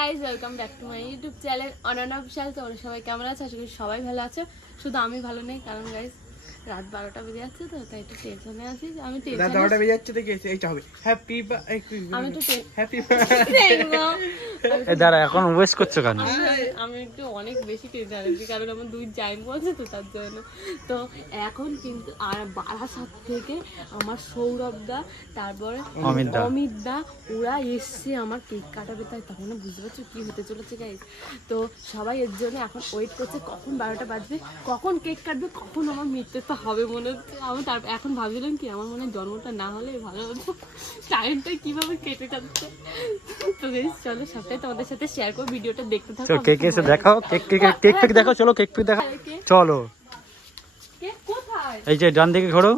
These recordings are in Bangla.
Guys, welcome back to my YouTube channel Ananya Bishal. তোমরা সবাই কেমন আছো? আশা করি সবাই ভালো আছো। শুধু আমি ভালো নেই, কারণ গাইস রাত 12টা বেজে যাচ্ছে, তো তাই একটু টেনশনে আছি। আমি রাত 12টা বেজে যাচ্ছে তো গেছে এইটা হবে হ্যাপি আমি একটু হ্যাপি দাঁড়া, এখন ওয়েস্ট করছো কেন? আমি একটু অনেক বেশি টেনশন আছি, কারণ আমার দুই জাইম বলছে তো তার জন্য। তো এখন কিন্তু আর বারাসাত থেকে আমার সৌরভ দা, তারপরে অমিত দা, ওরা এসছে আমার কেক কাটাবে। তাই তখন বুঝতে পারছো কি হতে চলেছে গাইস। তো সবাই এর জন্য এখন ওয়েট করছে কখন 12টা বাজবে, কখন কেক কাটবে, কখন আমার মৃত্যু তো হবে মনে হচ্ছে। আমি তার এখন ভাবছিলাম কি আমার মনে হয় জন্মটা না হলে ভালো হতো, টাইমটা কিভাবে কেটে যাচ্ছে। তো গাইস চলো সবটাই তোমাদের সাথে শেয়ার করো, ভিডিওটা দেখতে থাকো। কেক এসে দেখাও, কেক দেখাও, চলো কেক দেখাও, চলো। কেক কোথায়? এই যে ডান দিকে ঘোরো,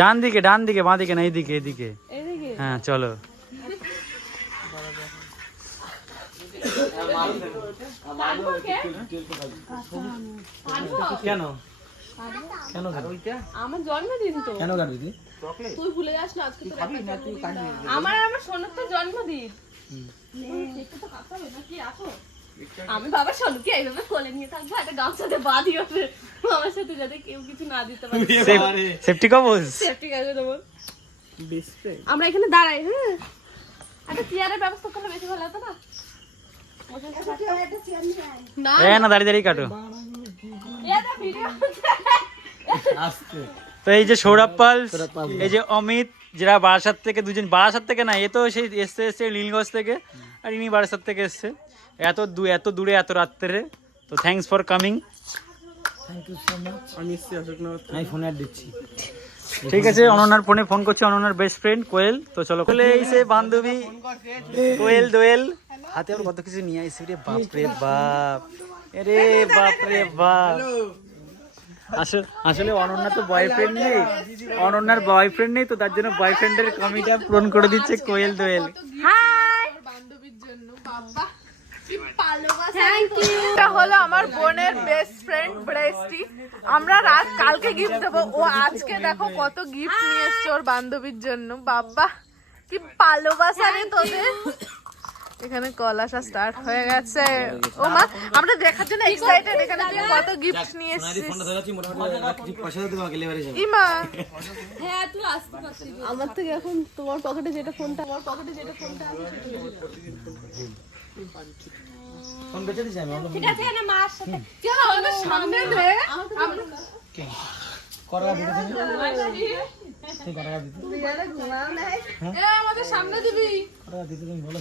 ডান দিকে বাঁ দিকে না, এইদিকে এদিকে। হ্যাঁ চলো। কেন আমার জন্মদিন তো, কেন কাটবি তুই? তুই ভুলে যাস না আজকে তো আমার সোনুর তো জন্মদিন। আমি বাবা সোনুকে এইভাবে কোলে নিয়ে থাকবো, একটা গামছাতে বাঁধি হবে আমার সাথে, যাতে কেউ কিছু না দিতে পারে। সেফটি কবজ, সেফটি কাজে দেবো। আমরা এখানে দাঁড়াই, হ্যাঁ একটা চেয়ারের ব্যবস্থা করলে বেশি ভালো হতো না? না দাঁড়িয়ে কাটো। তো এই যে সৌরভ পাল, এই যে অমিত, যারা বারাসাত থেকে, দুজন বারাসাত থেকে না, এ তো সেই এসছে নীলগঞ্জ থেকে, আর ইনি বারাসাত থেকে এসছে। এত দূরে এত রাত্রে। তো thanks for coming. Thank you so much. আমি এসেছি অশোকনগর থেকে। আমি ফোনে দিচ্ছি। ঠিক আছে, অনন্যার ফোনে ফোন করছে, অনন্যার বেস্ট ফ্রেন্ড কোয়েল। তো চলো, কোয়েল এইসে বান্ধবী কোয়েল দোয়েল, হাতে আর কত কিছু নিয়ে আইসি রে, বাপ রে বাপ, আরে বাপ রে বাপ। আসলে অনন্যা তো বয়ফ্রেন্ড নেই, অনন্যার বয়ফ্রেন্ড নেই, তো তার জন্য বয়ফ্রেন্ডের কমিটা পূরণ করে দিচ্ছে কোয়েল দোয়েল। হাই বান্ধবীর জন্য বাবা কি ভালোবাসা। Thank you. এটা হলো আমার বোনের বেস্ট ফ্রেন্ড ব্রেস্টি। আমরা রাত কালকে গিফট দেবো, ও আজকে দেখো কত গিফট নিয়ে এসছে ওর বান্ধবীর জন্য। বাবা কি ভালোবাসা রে তোদের। এখানে কল আসা স্টার্ট হয়ে গেছে। ও মা, আমরা দেখার জন্য এক্সাইটেড, এখানে তুই কত গিফট নিয়ে এসেছিস। ইমা হ্যাঁ তুই আসতে পারছিস, আমার থেকে এখন তোমার পকেটে যেটা ফোনটা আছে ফোন বেচে দিছি আমি। ঠিক আছে না মার সাথে চল আমাদের সামনে দে, করলা দিতে দিবি, ঠিক করলা দিতে তুই আরে ঘুমাও না, এ আমাদের সামনে দিবি, করলা দিতে তুমি বলো।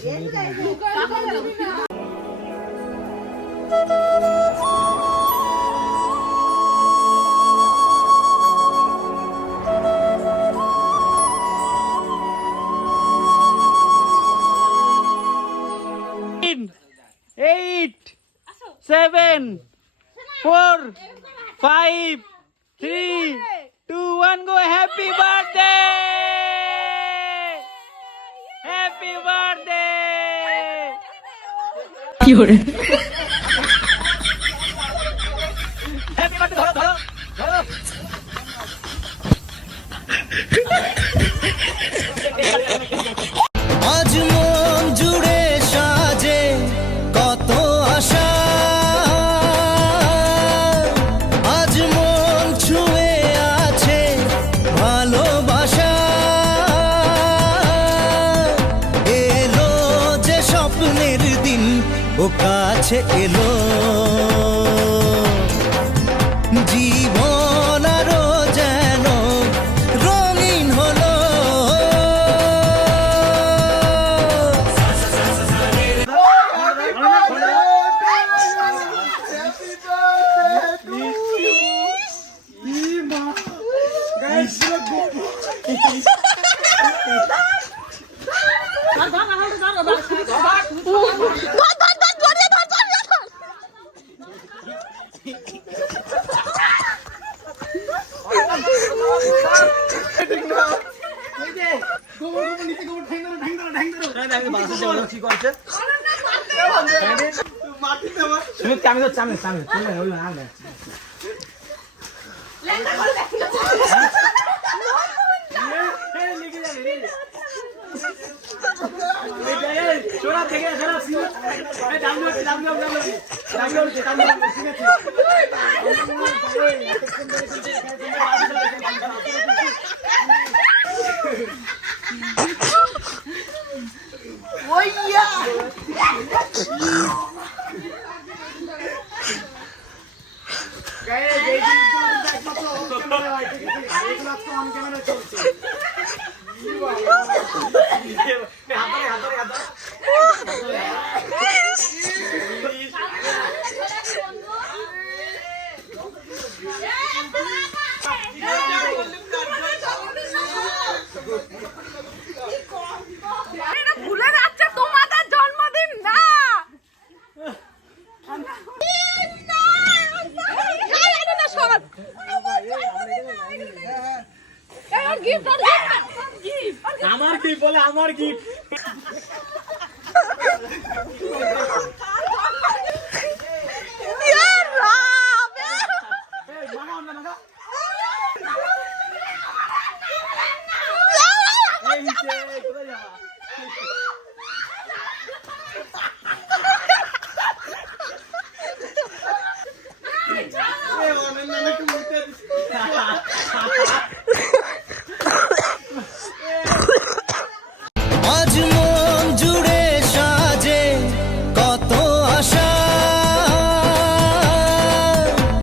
Eight, 7, 4, 5, 3, 2, 1, go. Happy birthday! Happy birthday! Happy birthday, ধরো। আজ মন জুড়ে সাজে কত আশা, আজ মন ছুঁয়ে আছে ভালোবাসা, এলো যে স্বপ্নের দিন ও কাছে এলো, জীবন আরো যেন রঙিন হলো। আমি তো চামে এটা ভুলে যাচ্ছে তোমাদের জন্মদিন না। আমার কি বলে আমার গিফট